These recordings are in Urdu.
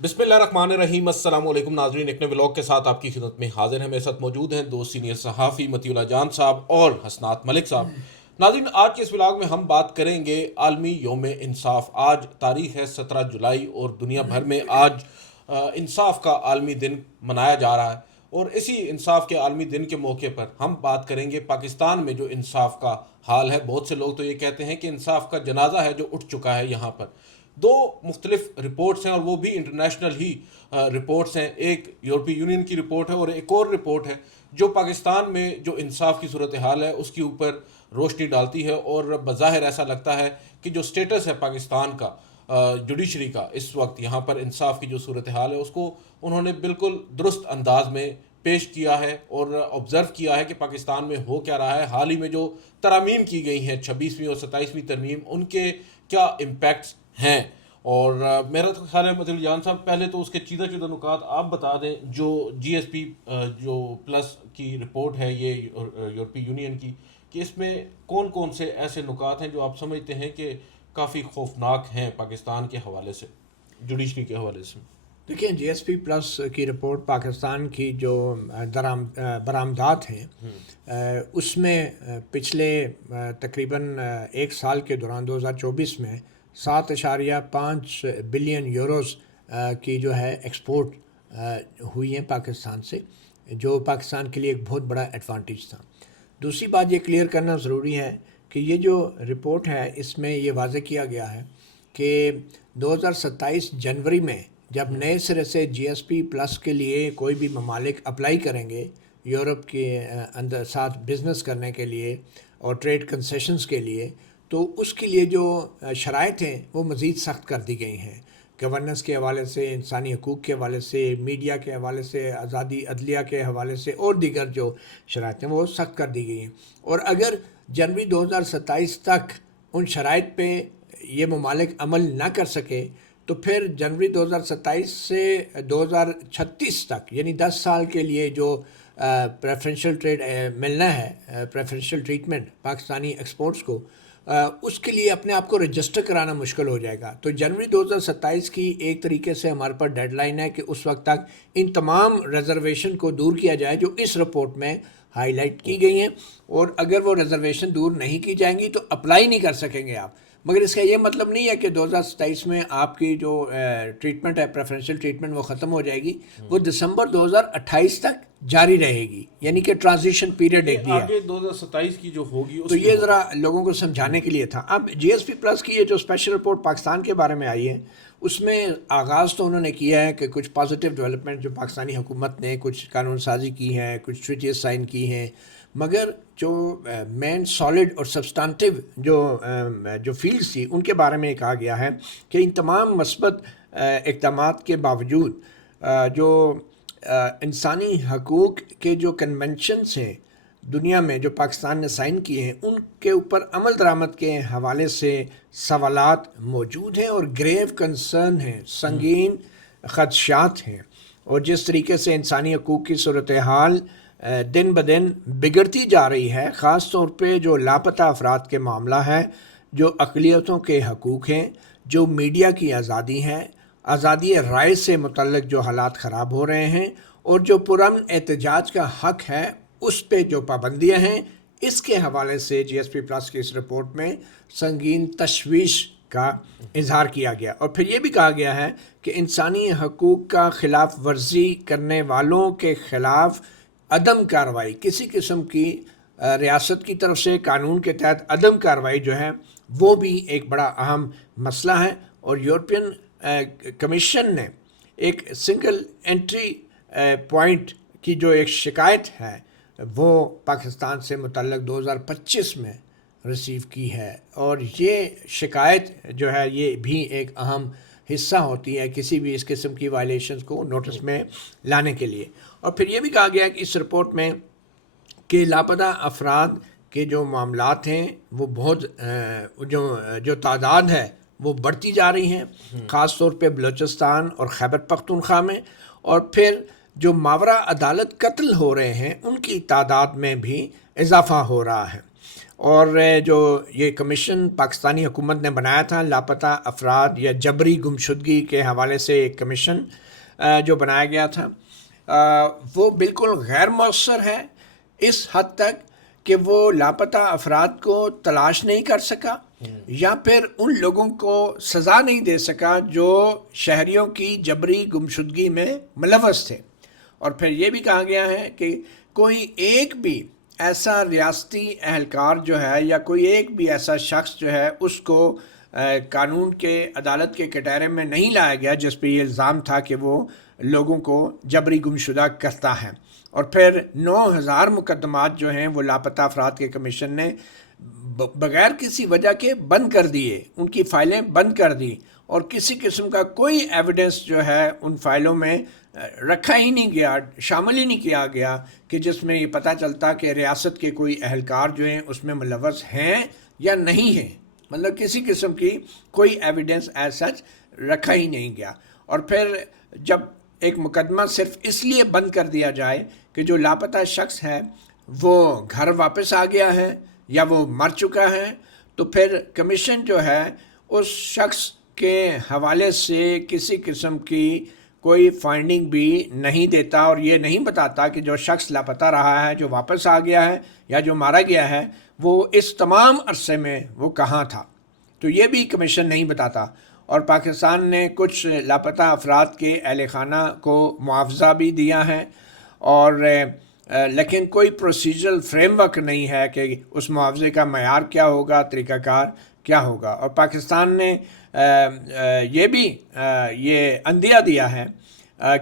بسم اللہ الرحمن الرحیم، السلام علیکم ناظرین، ایک نئے ولاگ کے ساتھ آپ کی خدمت میں حاضر ہیں۔ میرے ساتھ موجود ہیں دو سینئر صحافی مطیع اللہ جان صاحب اور حسنات ملک صاحب۔ ناظرین، آج کے اس ولاگ میں ہم بات کریں گے عالمی یوم انصاف۔ آج تاریخ ہے 17 جولائی اور دنیا بھر میں آج انصاف کا عالمی دن منایا جا رہا ہے، اور اسی انصاف کے عالمی دن کے موقع پر ہم بات کریں گے پاکستان میں جو انصاف کا حال ہے۔ بہت سے لوگ تو یہ کہتے ہیں کہ انصاف کا جنازہ ہے جو اٹھ چکا ہے یہاں پر۔ دو مختلف رپورٹس ہیں اور وہ بھی انٹرنیشنل ہی رپورٹس ہیں۔ ایک یورپی یونین کی رپورٹ ہے اور ایک اور رپورٹ ہے جو پاکستان میں جو انصاف کی صورتحال ہے اس کے اوپر روشنی ڈالتی ہے، اور بظاہر ایسا لگتا ہے کہ جو سٹیٹس ہے پاکستان کا جوڈیشری کا اس وقت یہاں پر انصاف کی جو صورتحال ہے اس کو انہوں نے بالکل درست انداز میں پیش کیا ہے اور آبزرو کیا ہے کہ پاکستان میں ہو کیا رہا ہے۔ حال ہی میں جو ترامیم کی گئی ہیں 26ویں اور 27ویں ترمیم، ان کے کیا امپیکٹس ہیں۔ اور میرا تو خیال ہے مطلب جان صاحب، پہلے تو اس کے چیدہ چیدہ نکات آپ بتا دیں۔ جو جی ایس پی جو پلس کی رپورٹ ہے یہ یورپی یونین کی، کہ اس میں کون کون سے ایسے نکات ہیں جو آپ سمجھتے ہیں کہ کافی خوفناک ہیں پاکستان کے حوالے سے، جوڈیشری کے حوالے سے؟ دیکھیں، جی ایس پی پلس کی رپورٹ پاکستان کی جو برآمدات ہیں اس میں پچھلے تقریباً ایک سال کے دوران 2024 میں 7.5 بلین یوروز کی جو ہے ایکسپورٹ ہوئی ہیں پاکستان سے، جو پاکستان کے لیے ایک بہت بڑا ایڈوانٹیج تھا۔ دوسری بات یہ کلیئر کرنا ضروری ہے کہ یہ جو رپورٹ ہے اس میں یہ واضح کیا گیا ہے کہ 2027 جنوری میں جب نئے سرے سے جی ایس پی پلس کے لیے کوئی بھی ممالک اپلائی کریں گے یورپ کے اندر ساتھ بزنس کرنے کے لیے اور ٹریڈ کنسیشنز کے لیے، تو اس کے لیے جو شرائط ہیں وہ مزید سخت کر دی گئی ہیں۔ گورننس کے حوالے سے، انسانی حقوق کے حوالے سے، میڈیا کے حوالے سے، آزادی عدلیہ کے حوالے سے، اور دیگر جو شرائط ہیں وہ سخت کر دی گئی ہیں۔ اور اگر جنوری 2027 تک ان شرائط پہ یہ ممالک عمل نہ کر سکے تو پھر جنوری 2027 سے 2036 تک، یعنی 10 سال کے لیے جو پریفرنشل ٹریڈ ملنا ہے، پریفرنشل ٹریٹمنٹ پاکستانی ایکسپورٹس کو، اس کے لیے اپنے آپ کو رجسٹر کرانا مشکل ہو جائے گا۔ تو جنوری 2027 کی ایک طریقے سے ہمارے پر ڈیڈ لائن ہے کہ اس وقت تک ان تمام ریزرویشن کو دور کیا جائے جو اس رپورٹ میں ہائی لائٹ کی گئی ہیں، اور اگر وہ ریزرویشن دور نہیں کی جائیں گی تو اپلائی نہیں کر سکیں گے آپ۔ مگر اس کا یہ مطلب نہیں ہے کہ 2027 میں آپ کی جو ٹریٹمنٹ ہے، پریفرنشل ٹریٹمنٹ، وہ ختم ہو جائے گی۔ وہ دسمبر 2028 تک جاری رہے گی، یعنی کہ ٹرانزیشن پیریڈ ایک دیا ہے۔ آگے 2027 کی جو ہوگی اس تو میں یہ ذرا لوگوں کو سمجھانے کے لیے تھا۔ اب جی ایس پی پلس کی یہ جو اسپیشل رپورٹ پاکستان کے بارے میں آئی ہے، اس میں آغاز تو انہوں نے کیا ہے کہ کچھ پازیٹیو ڈیولپمنٹ جو پاکستانی حکومت نے کچھ قانون سازی کی ہے، کچھ ٹریٹیز سائن کی ہیں، مگر جو مین سالڈ اور سبسٹانٹیو جو فیلڈز تھی ان کے بارے میں کہا گیا ہے کہ ان تمام مثبت اقدامات کے باوجود جو انسانی حقوق کے جو کنونشنز ہیں دنیا میں جو پاکستان نے سائن کیے ہیں، ان کے اوپر عمل درآمد کے حوالے سے سوالات موجود ہیں اور گریو کنسرن ہیں، سنگین خدشات ہیں۔ اور جس طریقے سے انسانی حقوق کی صورتحال دن بدن بگڑتی جا رہی ہے، خاص طور پہ جو لاپتہ افراد کے معاملہ ہے، جو اقلیتوں کے حقوق ہیں، جو میڈیا کی آزادی ہے، آزادی رائے سے متعلق جو حالات خراب ہو رہے ہیں، اور جو پرامن احتجاج کا حق ہے اس پہ جو پابندیاں ہیں، اس کے حوالے سے جی ایس پی پلس کی اس رپورٹ میں سنگین تشویش کا اظہار کیا گیا۔ اور پھر یہ بھی کہا گیا ہے کہ انسانی حقوق کا خلاف ورزی کرنے والوں کے خلاف عدم کارروائی، کسی قسم کی ریاست کی طرف سے قانون کے تحت عدم کارروائی جو ہے وہ بھی ایک بڑا اہم مسئلہ ہے۔ اور یورپین کمیشن نے ایک سنگل انٹری پوائنٹ کی جو ایک شکایت ہے وہ پاکستان سے متعلق 2025 میں ریسیو کی ہے، اور یہ شکایت جو ہے یہ بھی ایک اہم حصہ ہوتی ہے کسی بھی اس قسم کی وائلیشنز کو نوٹس میں لانے کے لیے۔ اور پھر یہ بھی کہا گیا کہ اس رپورٹ میں کہ لاپتہ افراد کے جو معاملات ہیں وہ بہت جو تعداد ہے وہ بڑھتی جا رہی ہیں، خاص طور پہ بلوچستان اور خیبر پختونخوا میں، اور پھر جو ماورا عدالت قتل ہو رہے ہیں ان کی تعداد میں بھی اضافہ ہو رہا ہے۔ اور جو یہ کمیشن پاکستانی حکومت نے بنایا تھا لاپتہ افراد یا جبری گمشدگی کے حوالے سے ایک کمیشن جو بنایا گیا تھا، وہ بالکل غیر مؤثر ہے اس حد تک کہ وہ لاپتہ افراد کو تلاش نہیں کر سکا یا پھر ان لوگوں کو سزا نہیں دے سکا جو شہریوں کی جبری گمشدگی میں ملوث تھے۔ اور پھر یہ بھی کہا گیا ہے کہ کوئی ایک بھی ایسا ریاستی اہلکار جو ہے یا کوئی ایک بھی ایسا شخص جو ہے اس کو قانون کے عدالت کے کٹہرے میں نہیں لایا گیا جس پہ یہ الزام تھا کہ وہ لوگوں کو جبری گمشدہ کرتا ہے۔ اور پھر 9,000 مقدمات جو ہیں وہ لاپتہ افراد کے کمیشن نے بغیر کسی وجہ کے بند کر دیے، ان کی فائلیں بند کر دی، اور کسی قسم کا کوئی ایویڈنس جو ہے ان فائلوں میں رکھا ہی نہیں گیا، شامل ہی نہیں کیا گیا کہ جس میں یہ پتہ چلتا کہ ریاست کے کوئی اہلکار جو ہیں اس میں ملوث ہیں یا نہیں ہیں، مطلب کسی قسم کی کوئی ایویڈنس ایز سچ رکھا ہی نہیں گیا۔ اور پھر جب ایک مقدمہ صرف اس لیے بند کر دیا جائے کہ جو لاپتہ شخص ہے وہ گھر واپس آ گیا ہے یا وہ مر چکا ہے، تو پھر کمیشن جو ہے اس شخص کے حوالے سے کسی قسم کی کوئی فائنڈنگ بھی نہیں دیتا اور یہ نہیں بتاتا کہ جو شخص لاپتہ رہا ہے، جو واپس آ گیا ہے یا جو مارا گیا ہے، وہ اس تمام عرصے میں وہ کہاں تھا، تو یہ بھی کمیشن نہیں بتاتا۔ اور پاکستان نے کچھ لاپتہ افراد کے اہل خانہ کو معاوضہ بھی دیا ہے، اور لیکن کوئی پروسیجرل فریم ورک نہیں ہے کہ اس معاوضے کا معیار کیا ہوگا، طریقہ کار کیا ہوگا۔ اور پاکستان نے یہ بھی یہ عندیہ دیا ہے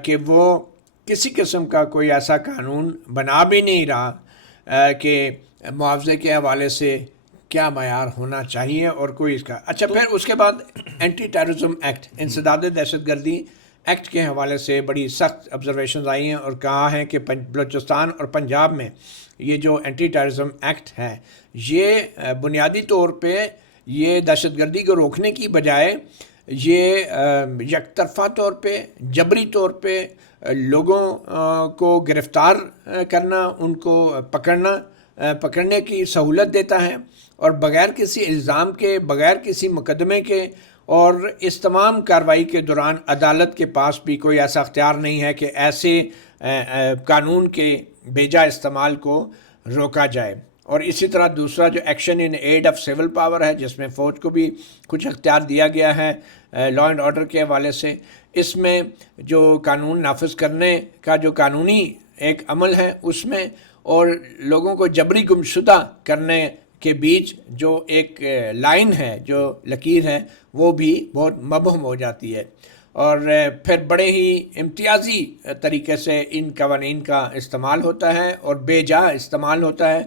کہ وہ کسی قسم کا کوئی ایسا قانون بنا بھی نہیں رہا کہ معاوضے کے حوالے سے کیا معیار ہونا چاہیے اور کوئی اس کا۔ اچھا، پھر اس کے بعد اینٹی ٹیررزم ایکٹ، انسداد دہشت گردی ایکٹ کے حوالے سے بڑی سخت آبزرویشنز آئی ہیں اور کہا ہے کہ بلوچستان اور پنجاب میں یہ جو اینٹی ٹیررزم ایکٹ ہے یہ بنیادی طور پہ یہ دہشت گردی کو روکنے کی بجائے یہ یک طرفہ طور پہ، جبری طور پہ لوگوں کو گرفتار کرنا، ان کو پکڑنے کی سہولت دیتا ہے، اور بغیر کسی الزام کے، بغیر کسی مقدمے کے، اور اس تمام کارروائی کے دوران عدالت کے پاس بھی کوئی ایسا اختیار نہیں ہے کہ ایسے قانون کے بیجا استعمال کو روکا جائے۔ اور اسی طرح دوسرا جو action in aid of civil power ہے، جس میں فوج کو بھی کچھ اختیار دیا گیا ہے لا اینڈ آرڈر کے حوالے سے، اس میں جو قانون نافذ کرنے کا جو قانونی ایک عمل ہے اس میں، اور لوگوں کو جبری گمشدہ کرنے کے بیچ جو ایک لائن ہے، جو لکیر ہے، وہ بھی بہت مبہم ہو جاتی ہے۔ اور پھر بڑے ہی امتیازی طریقے سے ان قوانین کا استعمال ہوتا ہے اور بے جا استعمال ہوتا ہے،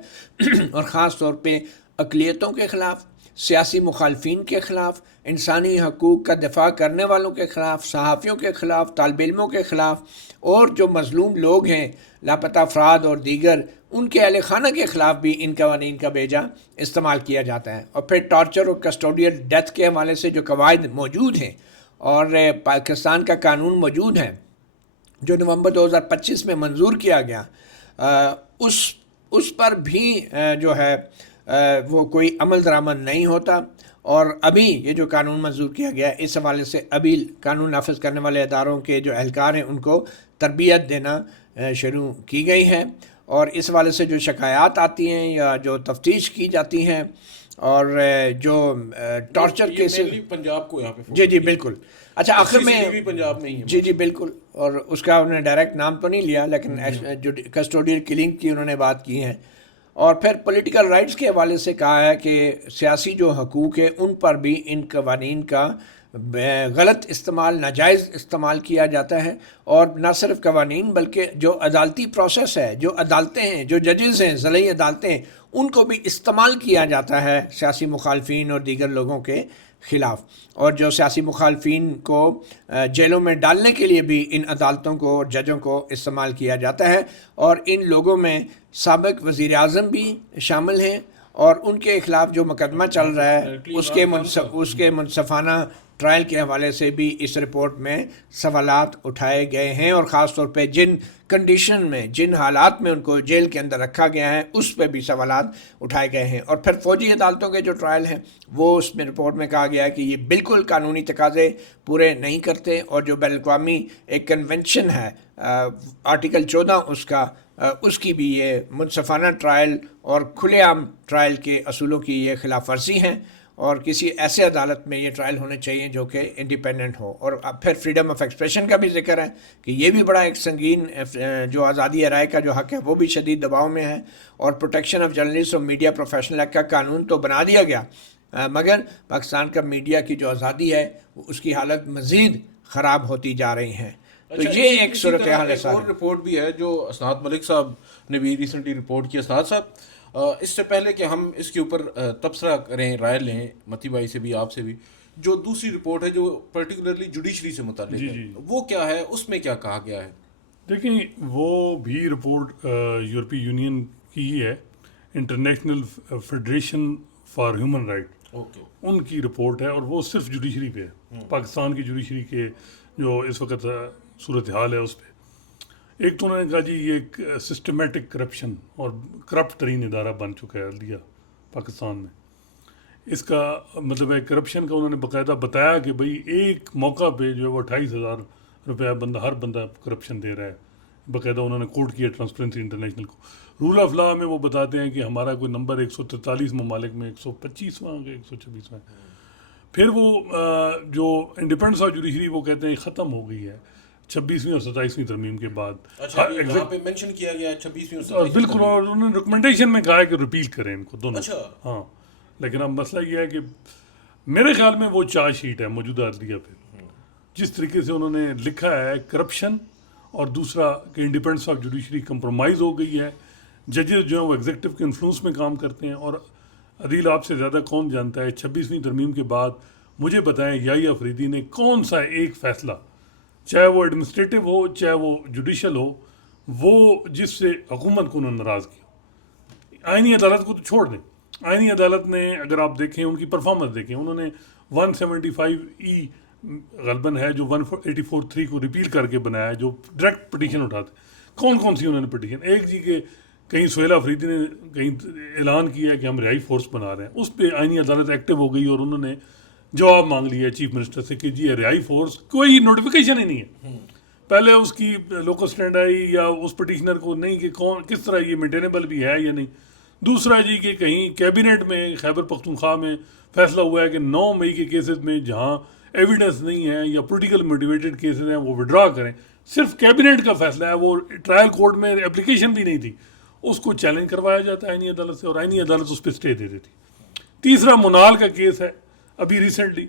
اور خاص طور پہ اقلیتوں کے خلاف، سیاسی مخالفین کے خلاف، انسانی حقوق کا دفاع کرنے والوں کے خلاف، صحافیوں کے خلاف، طالب علموں کے خلاف، اور جو مظلوم لوگ ہیں، لاپتہ افراد اور دیگر، ان کے اہل خانہ کے خلاف بھی ان قوانین کا بیجا استعمال کیا جاتا ہے۔ اور پھر ٹارچر اور کسٹوڈیل ڈیتھ کے حوالے سے جو قواعد موجود ہیں اور پاکستان کا قانون موجود ہے جو نومبر 2025 میں منظور کیا گیا، اس پر بھی جو ہے وہ کوئی عمل درآمد نہیں ہوتا۔ اور ابھی یہ جو قانون منظور کیا گیا ہے، اس حوالے سے ابھی قانون نافذ کرنے والے اداروں کے جو اہلکار ہیں ان کو تربیت دینا شروع کی گئی ہے، اور اس حوالے سے جو شکایات آتی ہیں یا جو تفتیش کی جاتی ہیں اور جو ٹارچر کیسز پنجاب کو یہاں پہ جی بالکل۔ اچھا، آخر میں پنجاب میں ہی ہے جی بالکل، اور اس کا انہوں نے ڈائریکٹ نام تو نہیں لیا، لیکن جو کسٹوڈیل کلنگ کی انہوں نے بات کی ہے۔ اور پھر پولیٹیکل رائٹس کے حوالے سے کہا ہے کہ سیاسی جو حقوق ہیں ان پر بھی ان قوانین کا غلط استعمال، ناجائز استعمال کیا جاتا ہے، اور نہ صرف قوانین بلکہ جو عدالتی پروسیس ہے، جو عدالتیں ہیں، جو ججز ہیں، ضلعی عدالتیں ہیں، ان کو بھی استعمال کیا جاتا ہے سیاسی مخالفین اور دیگر لوگوں کے خلاف۔ اور جو سیاسی مخالفین کو جیلوں میں ڈالنے کے لیے بھی ان عدالتوں کو اور ججوں کو استعمال کیا جاتا ہے، اور ان لوگوں میں سابق وزیر اعظم بھی شامل ہیں، اور ان کے خلاف جو مقدمہ چل رہا ہے اس کے منصفانہ ٹرائل کے حوالے سے بھی اس رپورٹ میں سوالات اٹھائے گئے ہیں، اور خاص طور پہ جن کنڈیشن میں، جن حالات میں ان کو جیل کے اندر رکھا گیا ہے اس پہ بھی سوالات اٹھائے گئے ہیں۔ اور پھر فوجی عدالتوں کے جو ٹرائل ہیں وہ اس میں رپورٹ میں کہا گیا ہے کہ یہ بالکل قانونی تقاضے پورے نہیں کرتے، اور جو بین الاقوامی ایک کنونشن ہے آرٹیکل 14 اس کی بھی یہ منصفانہ ٹرائل اور کھلے عام ٹرائل کے اصولوں کی یہ خلاف ورزی ہیں، اور کسی ایسے عدالت میں یہ ٹرائل ہونے چاہیے جو کہ انڈیپینڈنٹ ہو۔ اور اب پھر فریڈم آف ایکسپریشن کا بھی ذکر ہے کہ یہ بھی بڑا ایک سنگین، جو آزادی رائے کا جو حق ہے وہ بھی شدید دباؤ میں ہے، اور پروٹیکشن آف جرنلسٹ اور میڈیا پروفیشنل ایکٹ کا قانون تو بنا دیا گیا، مگر پاکستان کا میڈیا کی جو آزادی ہے اس کی حالت مزید خراب ہوتی جا رہی ہے۔ تو یہ ایک صورتحال ہے۔ ایک اور رپورٹ بھی ہے جو اسناد ملک صاحب نے بھی ریسنٹلی رپورٹ کی۔ اسناد صاحب، اس سے پہلے کہ ہم اس کے اوپر تبصرہ کریں، رائے لیں متی بھائی سے بھی، آپ سے بھی، جو دوسری رپورٹ ہے جو پرٹیکولرلی جوڈیشری سے متعلق ہے، وہ کیا ہے، اس میں کیا کہا گیا ہے؟ دیکھیں، وہ بھی رپورٹ یورپی یونین کی ہی ہے، international federation for human right, ان کی رپورٹ ہے، اور وہ صرف جوڈیشری پہ ہے، پاکستان کی جوڈیشری کے جو اس وقت صورتحال ہے اس پہ۔ ایک تو انہوں نے کہا جی یہ ایک سسٹمیٹک کرپشن اور کرپٹ ترین ادارہ بن چکا ہے عدلیہ پاکستان میں۔ اس کا مطلب ہے کرپشن کا انہوں نے باقاعدہ بتایا کہ بھئی ایک موقع پہ جو ہے وہ 28,000 روپیہ ہر بندہ کرپشن دے رہا ہے، باقاعدہ انہوں نے کوٹ کیا ٹرانسپیرنسی انٹرنیشنل کو۔ رول آف لا میں وہ بتاتے ہیں کہ ہمارا کوئی نمبر 143 ممالک میں 125واں کہ 126واں، پھر وہ جو انڈیپینڈنس آف جوڈیشری وہ کہتے ہیں ختم ہو گئی ہے 26ویں اور 27ویں ترمیم کے بعد۔ یہاں پہ منشن کیا گیا ہے 26ویں اور 27ویں، بالکل، اور انہوں نے ریکمنڈیشن میں کہا ہے کہ ریپیل کریں ان کو دونوں۔ ہاں، لیکن اب مسئلہ یہ ہے کہ میرے خیال میں وہ چارج شیٹ ہے موجودہ عدلیہ پہ، جس طریقے سے انہوں نے لکھا ہے کرپشن، اور دوسرا کہ انڈیپینڈنس آف جوڈیشری کمپرومائز ہو گئی ہے، ججز جو ہیں وہ ایگزیکٹو کے انفلوئنس میں کام کرتے ہیں۔ اور عدیل آپ سے زیادہ کون جانتا ہے 26ویں ترمیم کے بعد مجھے بتائیں یحییٰ فریدی نے کون سا ایک فیصلہ، چاہے وہ ایڈمنسٹریٹو ہو چاہے وہ جوڈیشل ہو، وہ جس سے حکومت کو انہوں نے ناراض کیا۔ آئینی عدالت کو تو چھوڑ دیں، آئینی عدالت نے اگر آپ دیکھیں ان کی پرفارمنس دیکھیں، انہوں نے 175E غالباً ہے جو 184(3) کو ریپیل کر کے بنایا ہے، جو ڈائریکٹ پٹیشن اٹھاتے۔ کون سی انہوں نے پٹیشن، ایک جی کہ کہیں سہیل افریدی نے کہیں اعلان کیا ہے کہ ہم رہائی فورس بنا رہے ہیں، اس پہ آئینی عدالت ایکٹیو ہو گئی، اور انہوں نے جواب مانگ لیا چیف منسٹر سے کہ جی رہائی فورس کوئی نوٹیفیکیشن ہی نہیں ہے، پہلے اس کی لوکل اسٹینڈ آئی یا اس پٹیشنر کو نہیں کہ کس طرح یہ مینٹینیبل بھی ہے یا نہیں۔ دوسرا جی کہ کہیں کیبنٹ میں خیبر پختونخوا میں فیصلہ ہوا ہے کہ 9 مئی کے کیسز میں جہاں ایویڈنس نہیں ہے یا پولیٹیکل موٹیویٹڈ کیسز ہیں وہ وڈرا کریں، صرف کیبنٹ کا فیصلہ ہے، وہ ٹرائل کورٹ میں اپلیکیشن بھی نہیں تھی، اس کو چیلنج کروایا جاتا ہے آئینی عدالت سے، اور آئینی عدالت اس پہ اسٹے دے دیتی۔ تیسرا منال کا کیس ہے، ابھی ریسنٹلی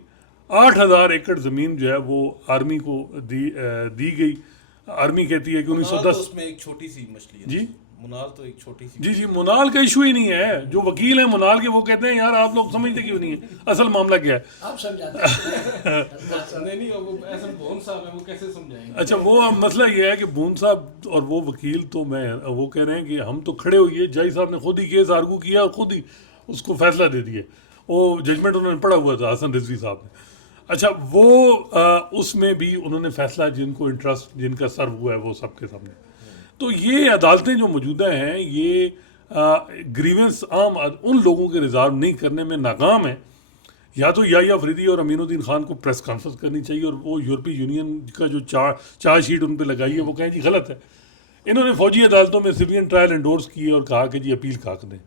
8,000 ایکڑ زمین جو ہے وہ آرمی کو دی گئی۔ آرمی کہتی ہے کہ 1910 اس میں ایک چھوٹی سی مچھلی ہے جی، منال تو ایک چھوٹی سی، جی منال کا ایشو ہی نہیں ہے، جو وکیل ہیں منال کے وہ کہتے ہیں یار آپ لوگ سمجھتے کیوں نہیں ہیں اصل معاملہ کیا ہے، آپ سمجھاتے ہیں۔ اچھا وہ مسئلہ یہ ہے کہ بون صاحب اور وہ وکیل تو وہ کہہ رہے ہیں کہ ہم تو کھڑے ہوئے، جج صاحب نے خود ہی کیس آرگو کیا اور خود ہی اس کو فیصلہ دے دیا، وہ ججمنٹ انہوں نے پڑھا ہوا تھا حسن رضوی صاحب نے۔ اچھا وہ اس میں بھی انہوں نے فیصلہ جن کو انٹرسٹ جن کا سرو ہوا ہے وہ سب کے سامنے۔ تو یہ عدالتیں جو موجودہ ہیں یہ گریونس عام ان لوگوں کے ریزالو نہیں کرنے میں ناکام ہیں۔ یا تو یحییٰ فریدی اور امین الدین خان کو پریس کانفرنس کرنی چاہیے، اور وہ یورپی یونین کا جو چارج شیٹ ان پہ لگائی ہے وہ کہیں جی غلط ہے۔ انہوں نے فوجی عدالتوں میں سویلین ٹرائل انڈورس کیے اور کہا کہ جی اپیل کھاک دیں،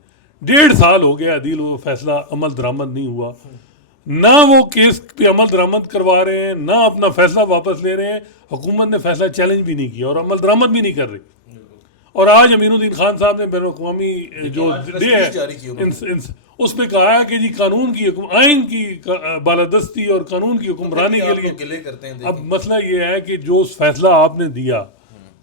1.5 سال ہو گیا عدیل، وہ فیصلہ عمل درآمد نہیں ہوا، نہ وہ کیس پہ عمل درآمد کروا رہے ہیں نہ اپنا فیصلہ واپس لے رہے ہیں، حکومت نے فیصلہ چیلنج بھی نہیں کیا اور عمل درآمد بھی نہیں کر رہی۔ اور آج امین الدین خان صاحب نے بین الاقوامی جو ڈے ہے اس پہ کہا ہے کہ جی قانون کی آئین کی بالادستی اور قانون کی حکمرانی کے لیے اب مسئلہ یہ ہے کہ جو فیصلہ آپ نے دیا،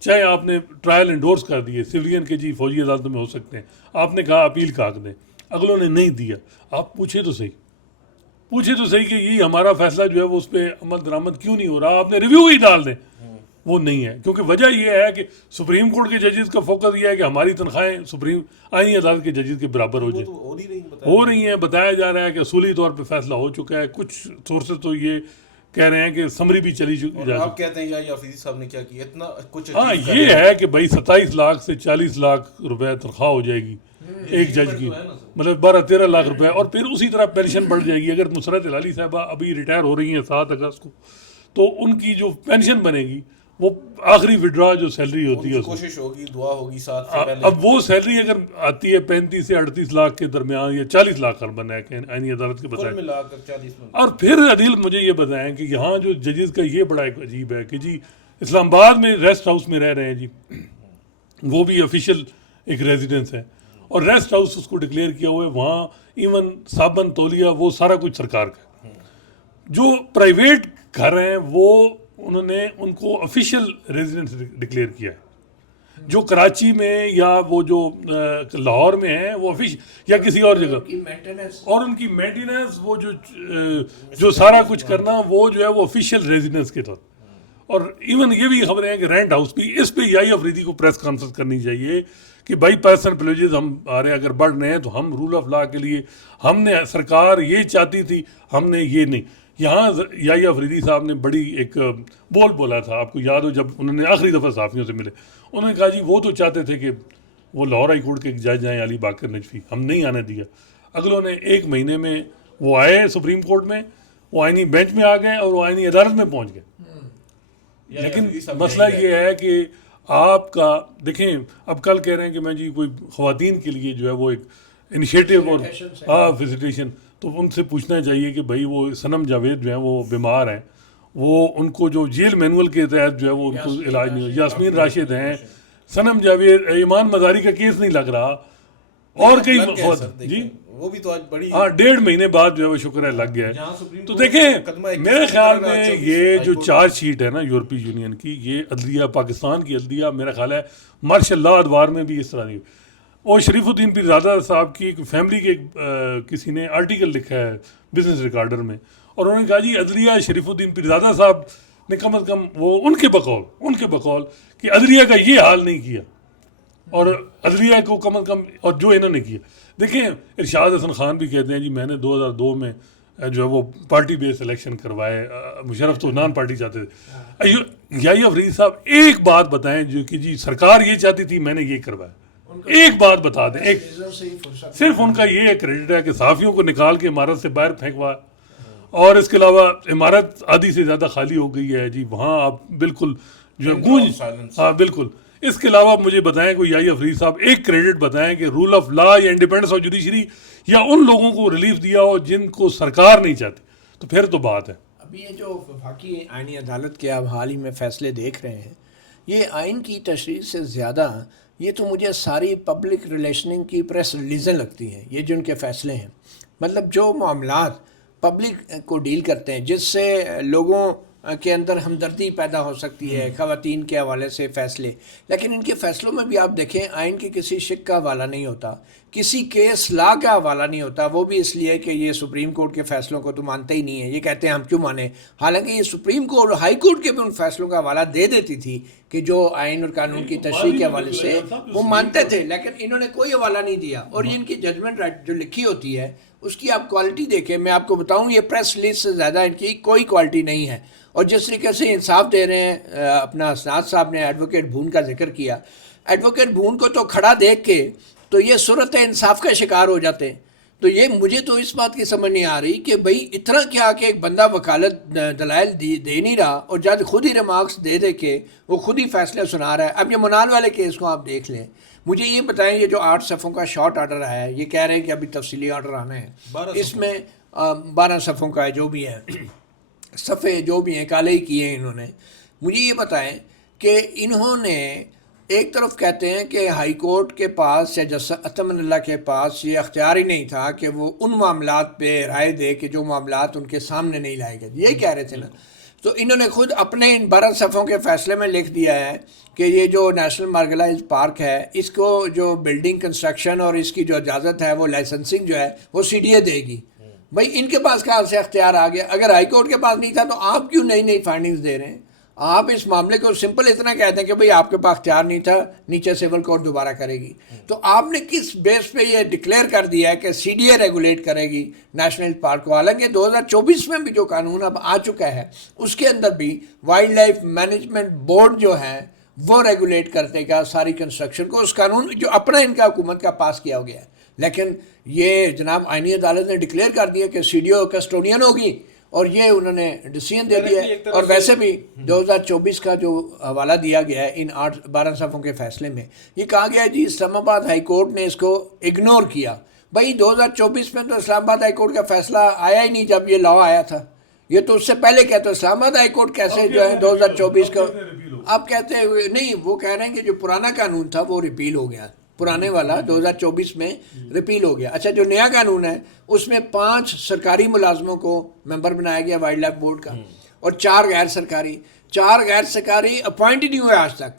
چاہے آپ نے ٹرائل انڈورس کر دیے سویلین کے جی فوجی عدالتوں میں ہو سکتے ہیں، آپ نے کہا اپیل کاک دیں، اگلوں نے نہیں دیا، آپ پوچھے تو صحیح کہ یہ ہمارا فیصلہ جو ہے وہ اس پہ عمل درآمد کیوں نہیں ہو رہا، آپ نے ریویو ہی ڈال دیں، وہ نہیں ہے، کیونکہ وجہ یہ ہے کہ سپریم کورٹ کے ججز کا فوکس یہ ہے کہ ہماری تنخواہیں سپریم آئینی عدالت کے ججز کے برابر ہو جائیں، ہو رہی ہیں، بتایا جا رہا ہے کہ اصولی طور پہ فیصلہ ہو چکا ہے، کچھ سورسز تو یہ کہہ رہے ہیں کہ سمری بھی چلی جا چکی. آپ کہتے ہیں یا فیضی صاحب نے کیا کیا اتنا کچھ ہاں یہ ہے کہ بھائی 27 لاکھ سے 40 لاکھ روپے تنخواہ ہو جائے گی ایک جج کی, مطلب 12-13 لاکھ روپے, اور پھر اسی طرح پینشن بڑھ جائے گی. اگر نصرت ہلالی صاحبہ ابھی ریٹائر ہو رہی ہیں 7 اگست کو, تو ان کی جو پینشن بنے گی وہ آخری وڈرا جو سیلری ہوتی ہے, کوشش ہوگی, دعا ہوگی ساتھ سے پہلے. اب وہ سیلری اگر آتی ہے 35 سے 38 لاکھ کے درمیان یا 40 لاکھ بنا ہے کہ آئینی عدالت کے بتائیں, ملا کر 40 میں. اور پھر عدیل مجھے یہ بتائیں کہ یہاں جو ججز کا یہ بڑا ایک عجیب ہے کہ جی اسلام آباد میں ریسٹ ہاؤس میں رہ رہے ہیں جی, وہ بھی آفیشیل ایک ریزیڈنس ہے, اور ریسٹ ہاؤس اس کو ڈکلیئر کیا ہوا ہے, وہاں ایون صابن تولیہ وہ سارا کچھ سرکار کا. جو پرائیویٹ گھر ہیں وہ انہوں نے ان کو آفیشیل ریزیڈنس ڈکلیئر کیا ہے. جو کراچی میں یا وہ جو لاہور میں ہیں وہ یا کسی اور جگہ, اور ان کی مینٹیننس وہ جو سارا کچھ کرنا وہ جو ہے وہ آفیشیل ریزیڈنس کے طور. اور ایون یہ بھی خبریں ہیں کہ رینٹ ہاؤس بھی, اس پہ یاہی افریدی کو پریس کانفرنس کرنی چاہیے کہ بھائی پرسنل پریویلیجز ہم آ رہے ہیں اگر بڑھ رہے ہیں تو ہم رول آف لا کے لیے, ہم نے سرکار یہ چاہتی تھی, ہم نے یہ نہیں. یہاں یاہی افریدی صاحب نے بڑی ایک بولا تھا, آپ کو یاد ہو جب انہوں نے آخری دفعہ صحافیوں سے ملے, انہوں نے کہا جی وہ تو چاہتے تھے کہ وہ لاہور ہائی کورٹ کے جج ہیں علی باقر نجفی, ہم نہیں آنے دیا. اگلوں نے 1 مہینے میں وہ آئے سپریم کورٹ میں, وہ آئینی بینچ میں آ گئے اور وہ آئینی عدالت میں پہنچ گئے. لیکن مسئلہ یہ ہے کہ آپ کا دیکھیں, اب کل کہہ رہے ہیں کہ میں جی کوئی خواتین کے لیے جو ہے وہ ایک انیشیٹو اور وزیٹیشن, تو ان سے پوچھنا چاہیے کہ بھائی وہ صنم جاوید جو ہیں وہ بیمار ہیں, وہ ان کو جو جیل مینول کے تحت جو ہے وہ ان کو علاج نہیں ہو. یاسمین راشد ہیں, صنم جاوید, ایمان مزاری کا کیس نہیں لگ رہا, اور کئی جی وہ بھی تو آج بڑی 1.5 مہینے بعد جو ہے وہ شکر ہے لگ گیا ہے. تو دیکھیں میرے خیال میں یہ جو چارج شیٹ ہے نا یورپی یونین کی, یہ عدلیہ پاکستان کی عدلیہ میرا خیال ہے ماشاء اللہ ادوار میں بھی اس طرح نہیں. اور شریف الدین پیرزادہ صاحب کی فیملی کے کسی نے آرٹیکل لکھا ہے بزنس ریکارڈر میں, اور انہوں نے کہا جی عدلیہ شریف الدین پیرزادہ صاحب نے کم از کم وہ ان کے بقول کہ عدلیہ کا یہ حال نہیں کیا, اور عدلیہ کو کم از کم اور جو انہوں نے کیا. دیکھیں ارشاد حسن خان بھی کہتے ہیں جی میں نے 2002 میں جو ہے وہ پارٹی بیس الیکشن کروائے, مشرف تو نان پارٹی چاہتے تھے. یاہی افریدی صاحب ایک بات بتائیں جو کہ جی سرکار یہ چاہتی تھی میں نے یہ کروایا, ایک بات بتا دیں. ایک صرف ان کا یہ کریڈٹ ہے کہ صحافیوں کو نکال کے عمارت سے باہر پھینکوا, اور اس کے علاوہ عمارت آدھی سے زیادہ خالی ہو گئی ہے جی, وہاں آپ بالکل جو ہے گونج, ہاں بالکل. اس کے علاوہ مجھے بتائیں کوئی یاہی افریدی صاحب ایک کریڈٹ بتائیں کہ رول آف لا یا انڈیپینڈنس آف جوڈیشری یا ان لوگوں کو ریلیف دیا ہو جن کو سرکار نہیں چاہتی, تو پھر تو بات ہے. ابھی یہ جو وفاقی آئینی عدالت کے اب حال ہی میں فیصلے دیکھ رہے ہیں, یہ آئین کی تشریح سے زیادہ یہ تو مجھے ساری پبلک ریلیشننگ کی پریس ریلیزیں لگتی ہیں. یہ جو ان کے فیصلے ہیں, مطلب جو معاملات پبلک کو ڈیل کرتے ہیں جس سے لوگوں کے اندر ہمدردی پیدا ہو سکتی ہے, خواتین کے حوالے سے فیصلے, لیکن ان کے فیصلوں میں بھی آپ دیکھیں آئین کے کسی شک کا حوالہ نہیں ہوتا, کسی کیس لا کا حوالہ نہیں ہوتا. وہ بھی اس لیے کہ یہ سپریم کورٹ کے فیصلوں کو تو مانتے ہی نہیں ہیں, یہ کہتے ہیں ہم کیوں مانیں, حالانکہ یہ سپریم کورٹ ہائی کورٹ کے بھی ان فیصلوں کا حوالہ دے دیتی تھی کہ جو آئین اور قانون کی تشریح کے حوالے سے وہ مانتے تھے, لیکن انہوں نے کوئی حوالہ نہیں دیا. اور یہ ان کی ججمنٹ رائٹ جو لکھی ہوتی ہے اس کی آپ کوالٹی دیکھیں, میں آپ کو بتاؤں یہ پریس ریلیز سے زیادہ ان کی کوئی کوالٹی نہیں ہے. اور جس طریقے سے انصاف دے رہے ہیں, اپنا اسناد صاحب نے ایڈوکیٹ بھون کا ذکر کیا, ایڈوکیٹ بھون کو تو کھڑا دیکھ کے تو یہ صورت انصاف کا شکار ہو جاتے ہیں. تو یہ مجھے تو اس بات کی سمجھ نہیں آ رہی کہ بھئی اتنا کیا کہ ایک بندہ وکالت دلائل دے نہیں رہا اور جج خود ہی ریمارکس دے کے وہ خود ہی فیصلے سنا رہا ہے. اب یہ منال والے کیس کو آپ دیکھ لیں, مجھے یہ بتائیں یہ جو 8 صفحوں کا شارٹ آرڈر ہے, یہ کہہ رہے ہیں کہ ابھی تفصیلی آرڈر آنا ہے, اس میں 12 صفحوں کا ہے, جو بھی ہے صفحے جو بھی ہیں کالے ہی کیے ہیں انہوں نے. مجھے یہ بتائیں کہ انہوں نے ایک طرف کہتے ہیں کہ ہائی کورٹ کے پاس یا جسٹس اطمن اللہ کے پاس یہ اختیار ہی نہیں تھا کہ وہ ان معاملات پہ رائے دے کہ جو معاملات ان کے سامنے نہیں لائے گئے, یہی کہہ رہے تھے نا. تو انہوں نے خود اپنے ان 12 صفحوں کے فیصلے میں لکھ دیا ہے کہ یہ جو نیشنل مارگلائز پارک ہے اس کو جو بلڈنگ کنسٹرکشن اور اس کی جو اجازت ہے وہ لائسنسنگ جو ہے وہ CDA دے گی. بھائی ان کے پاس کہاں سے اختیار آ گیا؟ اگر ہائی کورٹ کے پاس نہیں تھا تو آپ کیوں نئی فائنڈنگز دے رہے ہیں؟ آپ اس معاملے کو سمپل اتنا کہتے ہیں کہ بھئی آپ کے پاس اختیار نہیں تھا, نیچے سول کورٹ دوبارہ کرے گی. تو آپ نے کس بیس پہ یہ ڈکلیئر کر دیا ہے کہ سی ڈی اے ریگولیٹ کرے گی نیشنل پارک کو؟ حالانکہ 2024 میں بھی جو قانون اب آ چکا ہے اس کے اندر بھی وائلڈ لائف مینجمنٹ بورڈ جو ہے وہ ریگولیٹ کرتے گا ساری کنسٹرکشن کو. اس قانون جو اپنا ان کا حکومت کا پاس کیا گیا ہے, لیکن یہ جناب آئینی عدالت نے ڈکلیئر کر دیا کہ سی ڈی او کسٹوڈین ہوگی, اور یہ انہوں نے ڈیسیژن دے دیا ہے. اور ویسے بھی 2024 کا جو حوالہ دیا گیا ہے ان 12 صفحوں کے فیصلے میں, یہ کہا گیا ہے جی اسلام آباد ہائی کورٹ نے اس کو اگنور کیا. بھائی 2024 میں تو اسلام آباد ہائی کورٹ کا فیصلہ آیا ہی نہیں جب یہ لا آیا تھا, یہ تو اس سے پہلے کہتے اسلام آباد ہائی کورٹ کیسے جو ہے 2024 کا آپ کہتے ہیں نہیں, وہ کہہ رہے ہیں کہ جو پرانا قانون تھا وہ ریپیل ہو گیا, پرانے والا 2024 میں ریپیل ہو گیا. اچھا جو نیا قانون ہے اس میں 5 سرکاری ملازموں کو ممبر بنایا گیا وائلڈ لائف بورڈ کا, اور 4 غیر سرکاری اپوائنٹ ہی نہیں ہوئے آج تک,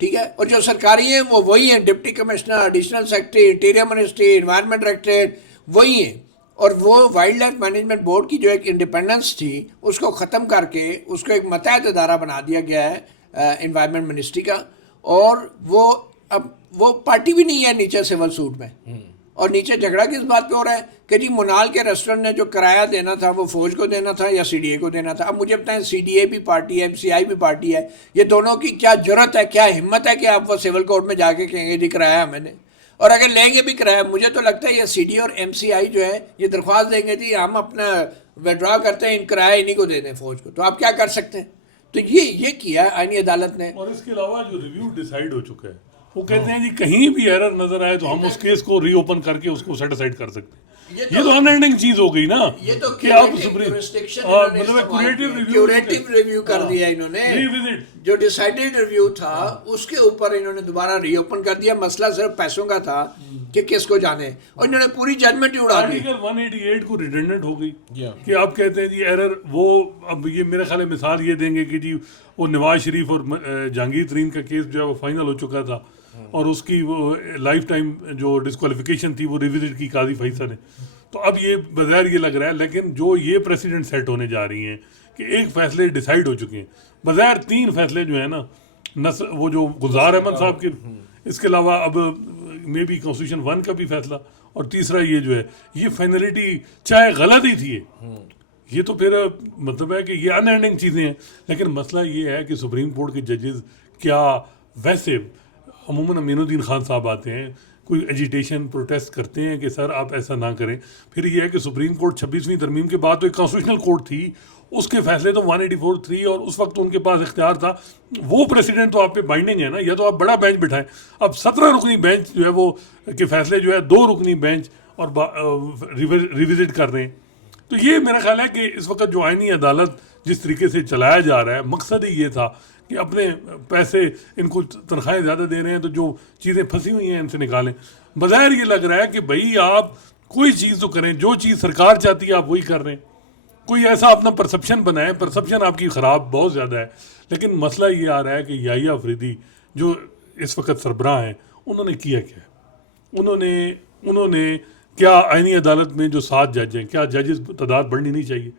ٹھیک ہے. اور جو سرکاری ہیں وہ وہی ہیں, deputy commissioner, additional secretary, interior ministry, environment directorate وہی ہیں. اور وہ وائلڈ لائف مینجمنٹ بورڈ کی جو ایک انڈیپینڈنس تھی اس کو ختم کر کے اس کو ایک ماتحت ادارہ بنا دیا گیا ہے انوائرمنٹ منسٹری کا, اور وہ اب وہ پارٹی بھی نہیں ہے نیچے سول سوٹ میں. اور نیچے جھگڑا کس بات پہ ہو رہا ہے کہ جی منال کے ریسٹورنٹ نے جو کرایہ دینا تھا وہ فوج کو دینا تھا یا سی ڈی اے کو دینا تھا. اب مجھے بتائیں سی ڈی اے بھی پارٹی ہے, ایم سی آئی بھی پارٹی ہے, یہ دونوں کی کیا جرت ہے, کیا ہمت ہے کہ آپ وہ سول کورٹ میں جا کے کہیں گے جی کرایہ ہمیں نے, اور اگر لیں گے بھی کرایہ, مجھے تو لگتا ہے یہ سی ڈی اور ایم سی آئی جو ہے یہ درخواست دیں گے جی ہم اپنا وڈرا کرتے ہیں, ان کرایہ انہیں کو دے دیں فوج کو. تو آپ کیا کر سکتے ہیں؟ تو یہ کیا ہے آئینی عدالت نے. اور اس کے علاوہ جو ریویو ڈیسائیڈ ہو چکا ہے وہ کہتے ہیں جی کہیں بھی ایرر نظر آئے تو ہم اس کیس کو ری اوپن کر کے اس کو سیٹ اسائڈ کر سکتے ہیں. یہ تو ان اینڈنگ چیز ہو گئی نا, یہ تو کہ آپ کیوریٹو ریویو کر دیا انہوں نے. جو ڈیسائیڈڈ ریویو تھا اس کے اوپر انہوں نے دوبارہ ری اوپن کر دیا. مسئلہ صرف پیسوں کا تھا کہ کس کو جانے, اور انہوں نے پوری ججمنٹ ہی اڑا دی. آرٹیکل 188 کو ریڈنڈنٹ ہو گئی کہ آپ کہتے ہیں جی ایرر وہ, اب یہ میرے خیال ہے مثال یہ دیں گے کہ جی وہ نواز شریف اور جہانگیر ترین کا کیس جو ہے وہ فائنل ہو چکا تھا, اور اس کی وہ لائف ٹائم جو ڈسکوالیفیکیشن تھی وہ ریوزٹ کی قاضی فیصل نے. تو اب یہ بظاہر یہ لگ رہا ہے, لیکن جو یہ پریسیڈنٹ سیٹ ہونے جا رہی ہیں کہ ایک فیصلے ڈیسائیڈ ہو چکے ہیں, بظاہر 3 فیصلے جو ہیں نا, وہ جو گلزار احمد صاحب کے, اس کے علاوہ اب مے بی کانسٹیٹیوشن 1 کا بھی فیصلہ, اور تیسرا یہ جو ہے یہ فائنلٹی چاہے غلط ہی تھی, یہ تو پھر مطلب ہے کہ یہ ان اینڈنگ چیزیں ہیں. لیکن مسئلہ یہ ہے کہ سپریم کورٹ کے ججز کیا ویسے عموماً امین الدین خان صاحب آتے ہیں, کوئی ایجیٹیشن پروٹیسٹ کرتے ہیں کہ سر آپ ایسا نہ کریں. پھر یہ ہے کہ سپریم کورٹ 26ویں ترمیم کے بعد تو ایک کانسٹیٹیوشنل کورٹ تھی, اس کے فیصلے تو 184 اور اس وقت ان کے پاس اختیار تھا. وہ پریسیڈنٹ تو آپ پہ بائنڈنگ ہے نا, یا تو آپ بڑا بینچ بٹھائیں. اب 17 رکنی بینچ جو ہے وہ کے فیصلے جو ہے 2 رکنی بینچ اور ریوزٹ کر رہے ہیں. تو یہ میرا خیال ہے کہ اس وقت جو آئینی عدالت جس طریقے سے چلایا جا رہا ہے, مقصد ہی یہ تھا کہ اپنے پیسے ان کو تنخواہیں زیادہ دے رہے ہیں تو جو چیزیں پھنسی ہوئی ہیں ان سے نکالیں. بظاہر یہ لگ رہا ہے کہ بھائی آپ کوئی چیز تو کریں, جو چیز سرکار چاہتی ہے آپ وہی کر رہے ہیں. کوئی ایسا اپنا پرسپشن بنائے, پرسپشن آپ کی خراب بہت زیادہ ہے. لیکن مسئلہ یہ آ رہا ہے کہ یحییٰ افریدی جو اس وقت سربراہ ہیں, انہوں نے کیا کیا ہے؟ انہوں نے کیا آئینی عدالت میں جو 7 جج ہیں, کیا ججز تعداد بڑھنی نہیں چاہیے؟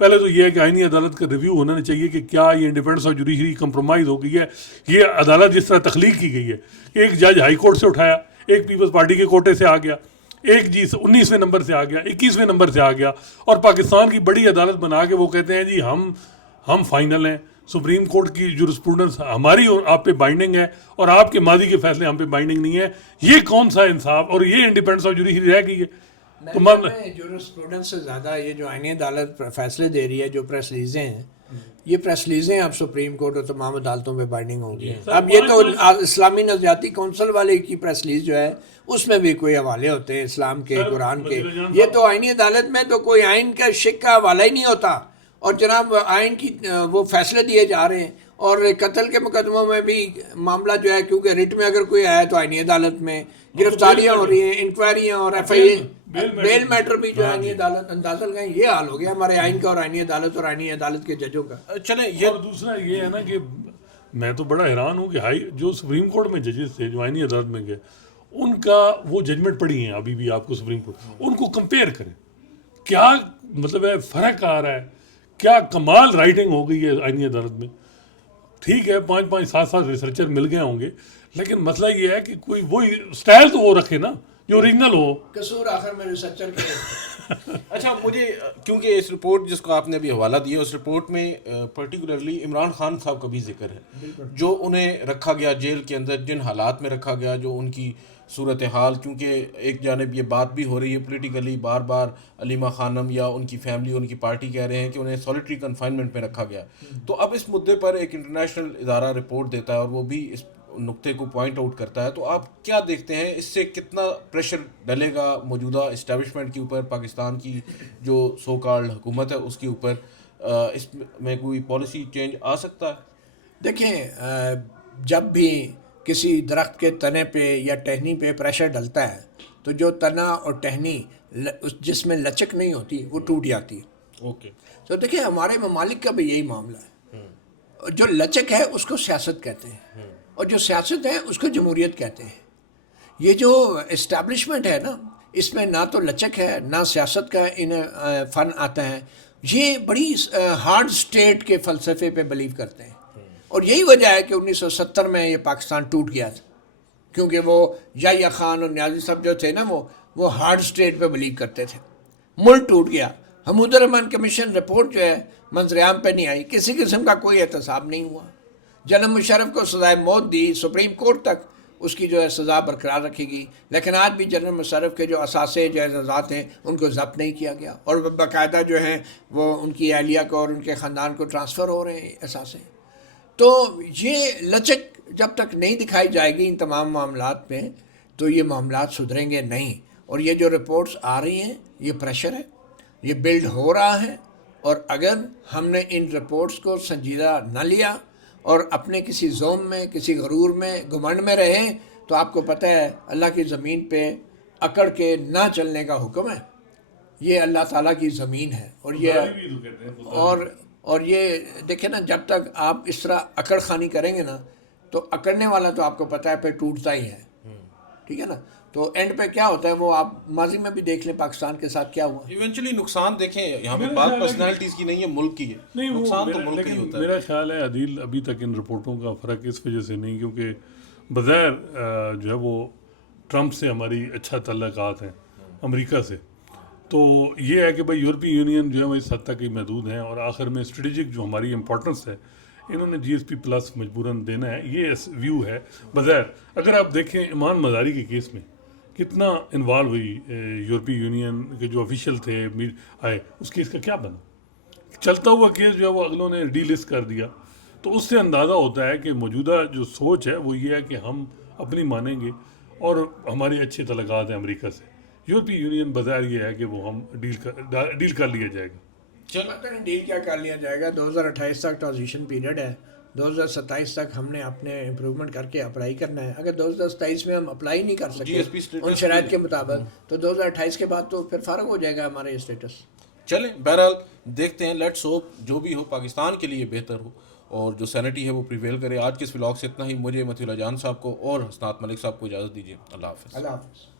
پہلے تو یہ ہے کہ آئینی عدالت کا ریویو ہونا چاہیے کہ کیا یہ انڈیپینڈنس آف جوڈیشری کمپرومائز ہو گئی ہے. یہ عدالت جس طرح تخلیق کی گئی ہے, ایک جج ہائی کورٹ سے اٹھایا, ایک پیپلز پارٹی کے کوٹے سے آ گیا, ایک جی 19ویں نمبر سے آ گیا, 21ویں نمبر سے آ گیا, اور پاکستان کی بڑی عدالت بنا کے وہ کہتے ہیں جی ہم فائنل ہیں. سپریم کورٹ کی جورسپروڈنس ہماری اور آپ پہ بائنڈنگ ہے, اور آپ کے ماضی کے فیصلے ہم پہ بائنڈنگ نہیں ہے. یہ کون سا انصاف, اور یہ انڈیپینڈنس آف جوڈیشری رہ گئی ہے. جورسپروڈنس سے زیادہ یہ جو آئینی عدالت فیصلے دے رہی ہے, جو پریس ریلیزیں ہیں, یہ پریس ریلیزیں اب سپریم کورٹ اور تمام عدالتوں پہ بائنڈنگ ہوں گی. اب یہ تو اسلامی نظریاتی کونسل والے کی پریس ریلیز جو ہے اس میں بھی کوئی حوالے ہوتے ہیں اسلام کے, قرآن کے. یہ تو آئینی عدالت میں تو کوئی آئین کا شک کا حوالہ ہی نہیں ہوتا, اور جناب آئین کی وہ فیصلے دیے جا رہے ہیں. اور قتل کے مقدموں میں بھی معاملہ جو ہے, کیونکہ ریٹ میں اگر کوئی آیا تو آئینی عدالت میں گرفتاریاں ہو رہی ہیں, انکوائریاں, اور ایف آئی بیل میٹر بھی جو ہے آئینی عدالت. اندازہ لگائیں یہ حال ہو گیا ہمارے آئین کا اور آئینی عدالت اور آئینی عدالت کے ججوں کا. چلیں یہ اور دوسرا یہ ہے نا کہ میں تو بڑا حیران ہوں کہ جو سپریم کورٹ میں ججز تھے جو آئینی عدالت میں گئے, ان کا وہ ججمنٹ پڑھی ہیں ابھی بھی آپ کو سپریم کورٹ, ان کو کمپیئر کریں, کیا مطلب ہے فرق آ رہا ہے, کیا کمال رائٹنگ ہو گئی ہے آئینی عدالت میں. ٹھیک ہے 5-5 7 ریسرچر مل گئے ہوں گے، لیکن مسئلہ یہ ہے کہ کوئی وہی اسٹائل تو وہ رکھے نا جو اوریجنل ہو. قصور آخر میں ریسرچر کے. اچھا مجھے کیونکہ اس رپورٹ جس کو آپ نے ابھی حوالہ دیا اس رپورٹ میں پرٹیکولرلی عمران خان صاحب کا بھی ذکر ہے، جو انہیں رکھا گیا جیل کے اندر، جن حالات میں رکھا گیا، جو ان کی صورتحال، کیونکہ ایک جانب یہ بات بھی ہو رہی ہے پولیٹیکلی، بار بار علیمہ خانم یا ان کی فیملی، ان کی پارٹی کہہ رہے ہیں کہ انہیں سولیٹری کنفائنمنٹ میں رکھا گیا. تو اب اس مدعے پر ایک انٹرنیشنل ادارہ رپورٹ دیتا ہے اور وہ بھی اس نقطے کو پوائنٹ آؤٹ کرتا ہے. تو آپ کیا دیکھتے ہیں اس سے کتنا پریشر ڈلے گا موجودہ اسٹیبلشمنٹ کے اوپر، پاکستان کی جو سو کالڈ حکومت ہے اس کے اوپر؟ اس میں کوئی پالیسی چینج آ سکتا ہے؟ دیکھیں جب بھی کسی درخت کے تنے پہ یا ٹہنی پہ پریشر ڈلتا ہے تو جو تنا اور ٹہنی جس میں لچک نہیں ہوتی وہ ٹوٹ جاتی ہے. اوکے. تو دیکھیں ہمارے ممالک کا بھی یہی معاملہ ہے. جو لچک ہے اس کو سیاست کہتے ہیں اور جو سیاست ہے اس کو جمہوریت کہتے ہیں. یہ جو اسٹیبلشمنٹ ہے نا، اس میں نہ تو لچک ہے نہ سیاست کا فن آتا ہے. یہ بڑی ہارڈ اسٹیٹ کے فلسفے پہ بلیو کرتے ہیں اور یہی وجہ ہے کہ 1970 میں یہ پاکستان ٹوٹ گیا تھا، کیونکہ وہ یحییٰ خان اور نیازی صاحب جو تھے نا وہ ہارڈ اسٹیٹ پہ بلیو کرتے تھے. ملک ٹوٹ گیا. حمود الرحمن کمیشن رپورٹ جو ہے منظر عام پہ نہیں آئی، کسی قسم کا کوئی احتساب نہیں ہوا. جنرل مشرف کو سزائے موت دی، سپریم کورٹ تک اس کی جو ہے سزا برقرار رکھے گی، لیکن آج بھی جنرل مشرف کے جو اثاثے جو اعزازات ہیں ان کو ضبط نہیں کیا گیا اور باقاعدہ جو ہیں وہ ان کی اہلیہ کو اور ان کے خاندان کو ٹرانسفر ہو رہے ہیں اثاثے. تو یہ لچک جب تک نہیں دکھائی جائے گی ان تمام معاملات میں تو یہ معاملات سدھریں گے نہیں. اور یہ جو رپورٹس آ رہی ہیں یہ پریشر ہے، یہ بلڈ ہو رہا ہے، اور اگر ہم نے ان رپورٹس کو سنجیدہ نہ لیا اور اپنے کسی زوم میں، کسی غرور میں، گھمنڈ میں رہے تو آپ کو پتہ ہے اللہ کی زمین پہ اکڑ کے نہ چلنے کا حکم ہے. یہ اللہ تعالیٰ کی زمین ہے اور یہ دیکھیں نا، جب تک آپ اس طرح اکڑ خانی کریں گے نا تو اکڑنے والا تو آپ کو پتہ ہے پھر ٹوٹتا ہی ہے. ٹھیک ہے نا. تو اینڈ پہ کیا ہوتا ہے وہ آپ ماضی میں بھی دیکھ لیں پاکستان کے ساتھ کیا ہوا. ایونچولی نقصان دیکھیں یہاں پہ بات پرسنالٹیز کی نہیں ہے، ملک کی ہے. نقصان تو ملک ہی ہوتا ہے. میرا خیال ہے عدیل ابھی تک ان رپورٹوں کا فرق اس وجہ سے نہیں، کیونکہ بظاہر جو ہے وہ ٹرمپ سے ہماری اچھا تعلقات ہیں امریکہ سے. تو یہ ہے کہ بھائی یورپی یونین جو ہے وہ اس حد تک ہی محدود ہیں، اور آخر میں اسٹریٹجک جو ہماری امپورٹنس ہے انہوں نے GSP+ مجبوراً دینا ہے. یہ ویو ہے بظاہر. اگر آپ دیکھیں ایمان مزاری کے کیس میں کتنا انوالو ہوئی یورپی یونین کے جو آفیشیل تھے آئے، اس کیس کا کیا بنا؟ چلتا ہوا کیس جو ہے وہ اگلوں نے ڈی لسٹ کر دیا. تو اس سے اندازہ ہوتا ہے کہ موجودہ جو سوچ ہے وہ یہ ہے کہ ہم اپنی مانیں گے اور ہمارے اچھے تعلقات ہیں امریکہ سے. یورپی یونین بظاہر یہ ہے کہ وہ ہم ڈیل کر لیا جائے گا. چلو ڈیل کیا کر لیا جائے گا. 2028 تک ٹرانزیشن پیریڈ ہے. 2027 تک ہم نے اپنے امپرومنٹ کر کے اپلائی کرنا ہے. اگر 2027 میں ہم اپلائی نہیں کر سکے ان شرائط کے مطابق تو 2028 کے بعد تو پھر فارغ ہو جائے گا ہمارا یہ اسٹیٹس. چلیں بہرحال دیکھتے ہیں، لیٹس ہوپ جو بھی ہو پاکستان کے لیے بہتر ہو اور جو سینٹی ہے وہ پریویل کرے. آج کے اس ولاگ سے اتنا ہی. مجھے متھی اللہ جان صاحب کو اور حسنات ملک صاحب کو اجازت دیجیے. اللہ حافظ. اللہ حافظ.